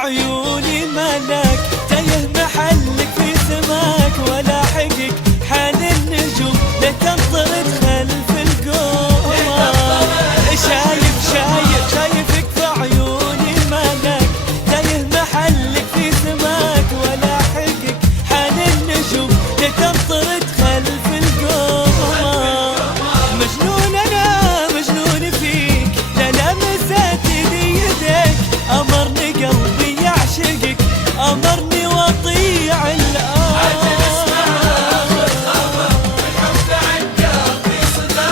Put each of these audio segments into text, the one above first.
عيوني ملاك، تايه محلك في سماك ولا حقك حال النجوم، لا تنطرد خلف القمر. شايفك في عيوني ملاك، تايه محلك في سماك ولا حقك حال النجوم، لا تنطرد خلف القمر. مجنون انا مجنون فيك، لا لمست يديك، امرني قلبي يعشقك، امرني واطيع الامر. عجل اسمع اخر خبر، الحب عن قلبي صدى،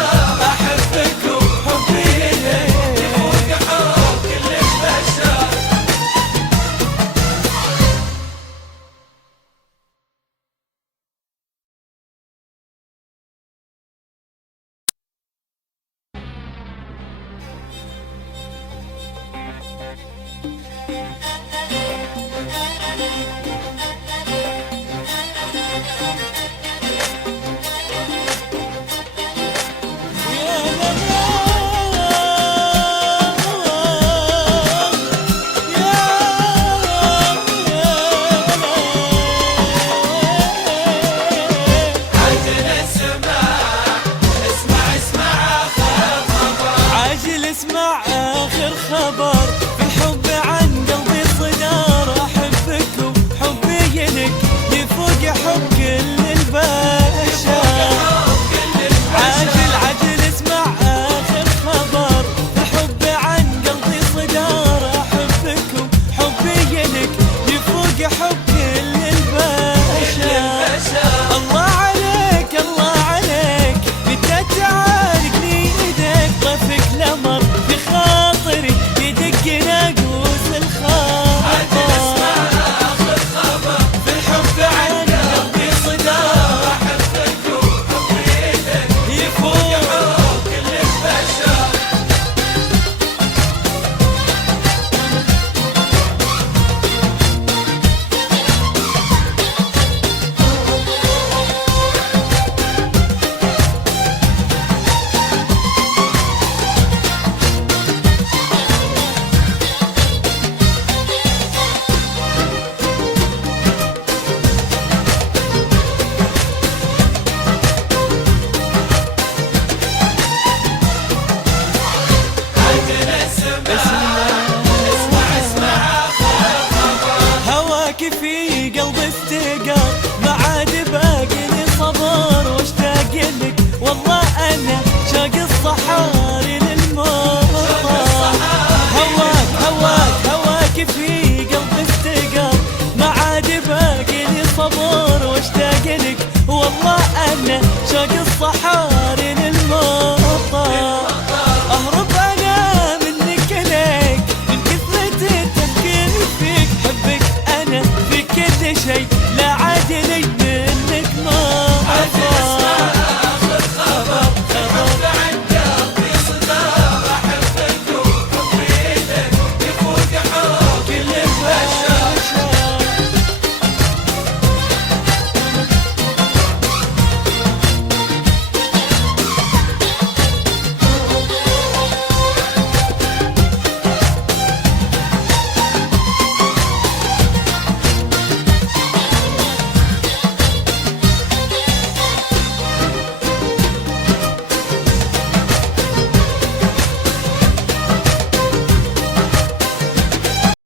احبك وحبي اليك يفوق حب كل البشر. اسمع آخر خبر، في الحب عن قلبي صدار، أحبك وحبي لك يفوق حب كل البشر. عاجل اسمع آخر خبر، في الحب عن قلبي صدار، أحبك وحبي لك يفوق حب كل البشر. الله عليك بدك تعاركني ايدك، طفك لمر في خاطري يدق ناقوس الخاطر. عجل اسمع اخر خبر، في الحب عن قلبي صدار، احبك وحبي لك يفوق حب كل البشر. هواك في قلبي استقر،